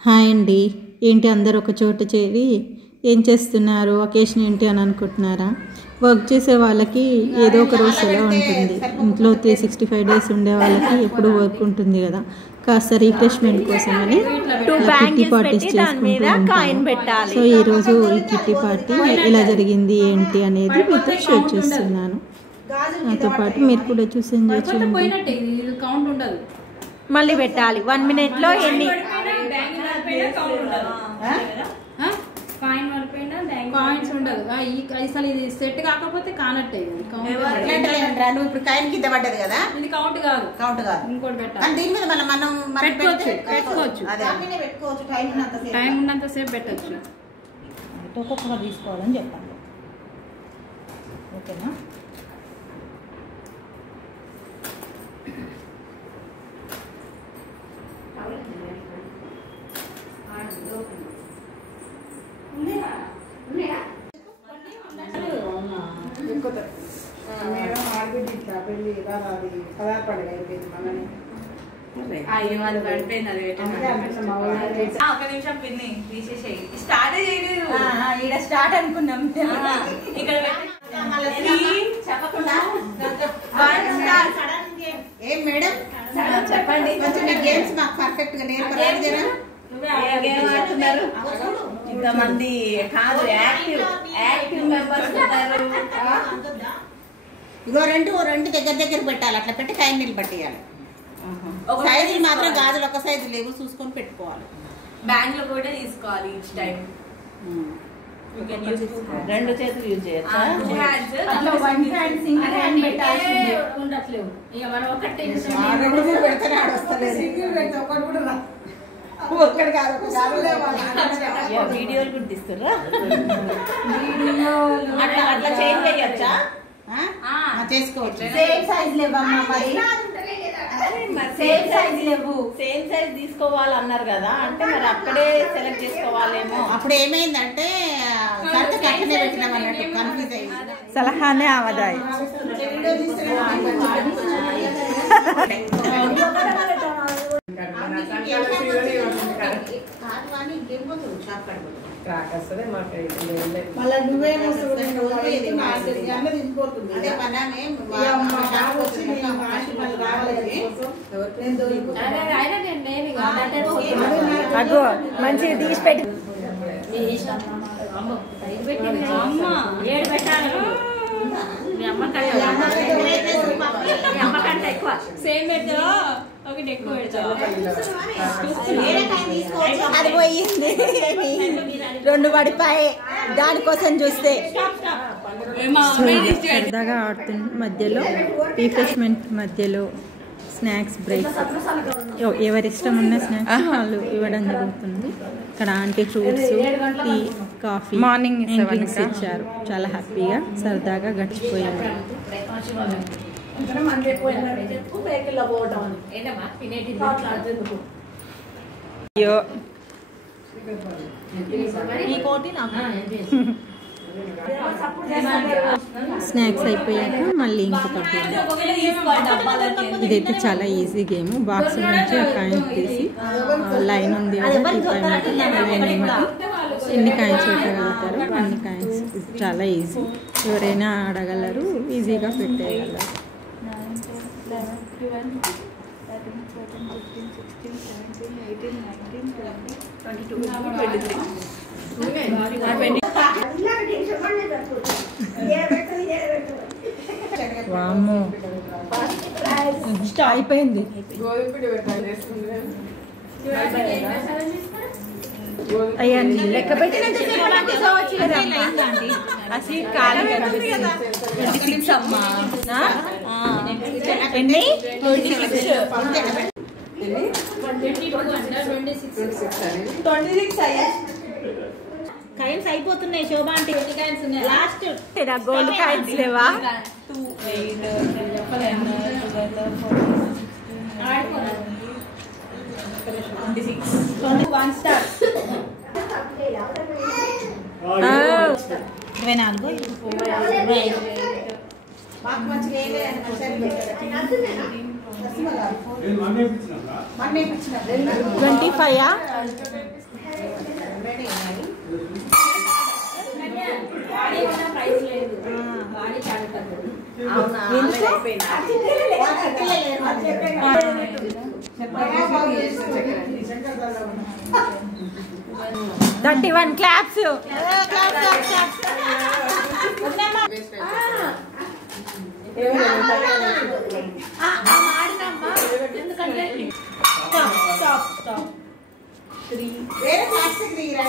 Hi అండి. ఏంటి అందరు ఒక చోట చేరి ఏం చేస్తున్నారు, ఒకేషన్ ఏంటి అని అనుకుంటున్నారా? వర్క్ చేసే వాళ్ళకి ఏదో ఒక రోజు సెలవు ఉంటుంది. ఇంట్లో 365 డేస్ ఉండే వాళ్ళకి ఎప్పుడు వర్క్ ఉంటుంది కదా. కాస్త రిఫ్రెష్మెంట్ కోసం అని కిట్టి పార్టీస్ చేసుకుంటూ ఉంటారు. సో ఈరోజు ఈ కిట్టి పార్టీ ఎలా జరిగింది ఏంటి అనేది మీతో షేర్ చేస్తున్నాను. నాతో పాటు మీరు కూడా చూసి ఎంజాయ్ చేయండి. మళ్ళీ పెట్టాలి 1 మినిట్లో ఎన్ని కాయిన్స్ ఉండదు. అసలు ఇది సెట్ కాకపోతే కానట్టే. నువ్వు ఇప్పుడు కాయిన్ కింద పడ్డది కదా, ఇది కౌంట్ కాదు. ఇంకోటి పెట్టాలి. దీని మీద మనం పెట్టుకోవచ్చు. టైం ఉన్నంత సేపు పెట్టచ్చు. ఒక్కొక్కరు తీసుకోవాలని చెప్పండి. ఓకేనా? స్టార్ట్ అనుకున్నాం. ఏం మేడం చెప్పండి, కొంచెం గేమ్స్ మాకు పర్ఫెక్ట్ గా నేర్పరాదు. ఇంతమంది కాదు, యాక్టివ్ మెంబర్స్ ఉన్నారు. ఇగో రెండు దగ్గర పెట్టాలి. అట్లా పెట్టి కాయిన్ నీళ్ళు పట్టేయాలి. సైజులు మాత్రం గాజులు ఒక సైజు లేవు, చూసుకొని పెట్టుకోవాలి. బ్యాంక్ లో కూడా తీసుకోవాలి. ఈచ్ టైం 2 చేతులు యూజ్ చేయొచ్చు. వీడియోలు కూడా తీస్తారా? అట్లా చేంజ్ చేయొచ్చా? చేసుకోవచ్చు. సేమ్ సైజ్ లేవమ్మా, మరి సేమ్ సైజ్ లేవు. సేమ్ సైజ్ తీసుకోవాలన్నారు కదా, అంటే మరి అక్కడే సెలెక్ట్ చేసుకోవాలేమో. అప్పుడు ఏమైందంటే కట్టనే పెట్టినాం అన్నట్టు కన్ఫ్యూజ్ అయ్యింది. సలహానే ఆవదాయి. అగో మంచిగా తీసి పెట్టి అమ్మకంటే ఎక్కువ సేమ్ పెడతా, ఒకటి ఎక్కువ పెడతా. అది పోయింది, 2 పడిపోయి దానికోసం చూస్తే. సరదాగా ఆడుతున్న మధ్యలో రిఫ్రెష్మెంట్ మధ్యలో స్నాక్స్ బ్రేక్, ఎవరి ఇష్టం ఉన్న స్నాక్స్ వాళ్ళు ఇవ్వడం జరుగుతుంది. ఇక్కడ aunty fruits, tea, coffee, morning drinks ఇచ్చారు. చాలా హ్యాపీగా సరదాగా గడిచిపోయింది. అయ్యో స్నాక్స్ అయిపోయాక మళ్ళీ ఇంకొకటి. ఇదైతే చాలా ఈజీ గేమ్. బాక్స్ నుంచి ఆ కాయిన్స్ తీసి లైన్ ఉంది కదా, ఈ లైన్ ఎన్ని కాయిన్స్ పెట్టగలుగుతారు అన్ని కాయిన్స్. చాలా ఈజీ, ఎవరైనా ఆడగలరు, ఈజీగా పెట్టేయగలరు. వామ్మో, అయిపోయింది. అయ్యా లెక్క పెట్టినంత అమ్మా. ఎన్ని? 26 అయ్యా. కాయిన్స్ అయిపోతున్నాయి శోభా ఆంటీ. లాస్ట్ గోల్డ్ కాయిన్స్ లేవా? 1 స్టార్ 24. 25 31 claps. వేరే ప్లాస్టిక్ దిగిరా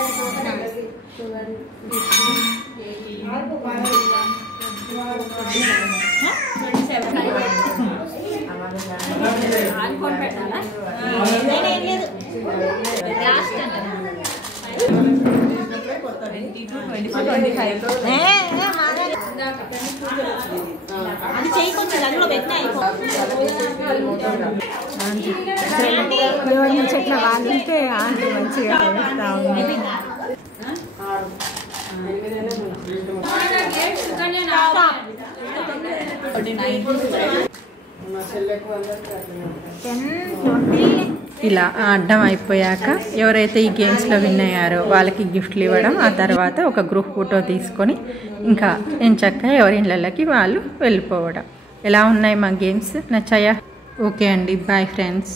అది చేయి కొంచెం అందులో పెట్టినాయి. దేవుడి నుంచి ఎట్లా వాళ్ళంటే ఆంటీ మంచిగా ఇలా ఆడడం అయిపోయాక ఎవరైతే ఈ గేమ్స్లో విన్ అయ్యారో వాళ్ళకి గిఫ్ట్లు ఇవ్వడం, ఆ తర్వాత ఒక గ్రూప్ ఫోటో తీసుకొని ఇంకా ఎంచక్కా ఎవరి ఇళ్ళకి వాళ్ళు వెళ్ళిపోవడం. ఎలా ఉన్నాయి మా గేమ్స్? నచ్చాయా? ఓకే అండి, బాయ్ ఫ్రెండ్స్.